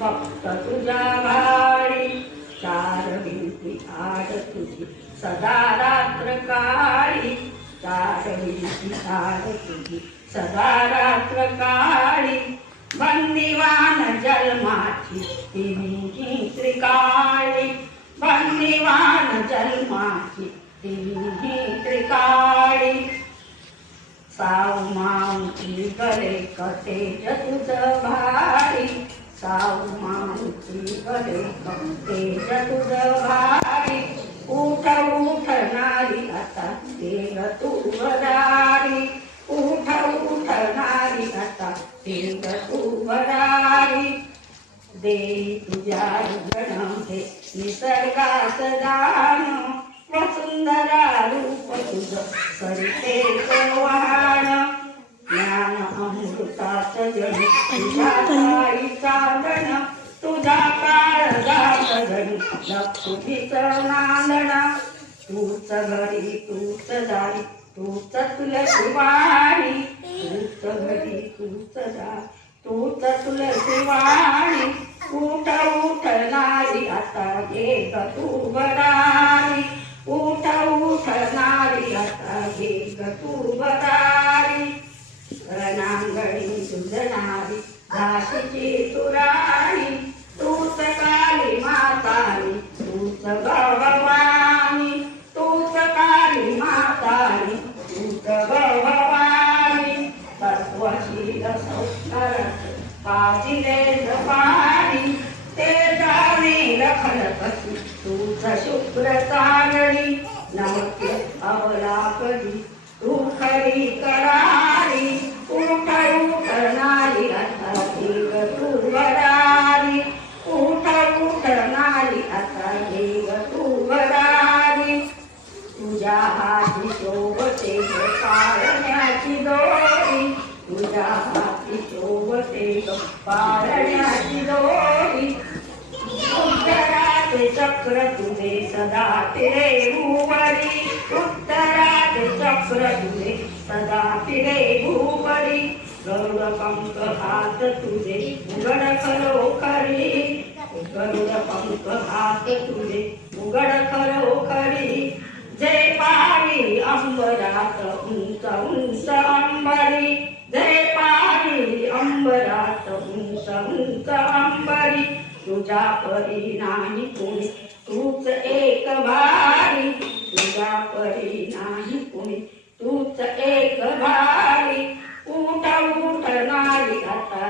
फक्त तुझ्या भाळी चार भिंती आड तुझी सदा रात्र काळी चार भिंती आड तुझी सदा रात्र काळी बंदिवान जन्माची तिन्ही त्रिकाळी बंदिवान जन्माची तिन्ही त्रिकाळी सावमांची गले कटेज तुझ भारी सावमांची गले कटेज तुझ भारी उठ उठणारी आता तेग तू वरारी उठ उठणारी आता तेग तू वरारी दे तुझ्या गणते निसर्गात दान वसुंधरा रूप तुझ सरिते वाहन ज्ञान अमृतात जण तुझ्या पायी चालण तुझ्या काळजात जण लक्ष्मीच नांदण तूच घरी तूच दारी तूच तुलसी वाणी तूच घरी तूच दारी तूच तुलसी वाणी उठ उठणारी आता घे ग तू बरारी उठ उठणारी आता घे ग तू बरारी रणांगणी सुजणारी झाशीची तुराणी तूच काली मातारी तूच भवानी तूच काली मातारी तूच भवानी तत्वशील संस्कार पाजिले जपानी ते जाणे लखलपती तूच शुभ्र चालणी नमके अवलापदी तू खरी करारी उठ उठणारी आता देव तू वरारी उठ उठणारी आता देव तू वरारी तुझ्या हाती शोभते पाळण्याची दोरी तुझ्या हाती शोभते पाळण्याची दोरी उत्तरात चक्र तुझे सदा फिरे भूवरी उत्तरात चक्र तुझे सदा फिरे भूवरी गरुड पंख हात तुझे उघड खरोखरी गरुड पंख हात तुझे उघड खरोखरी जय पारी अंबरात उंच उंच अंबरी जय पारी अंबरात उंच उंच अंबरी तुझ्या परी नाही कोणी तूच एक भारी तुझ्या परी नाही कोणी तूच एक भारी उठ उठणारी आता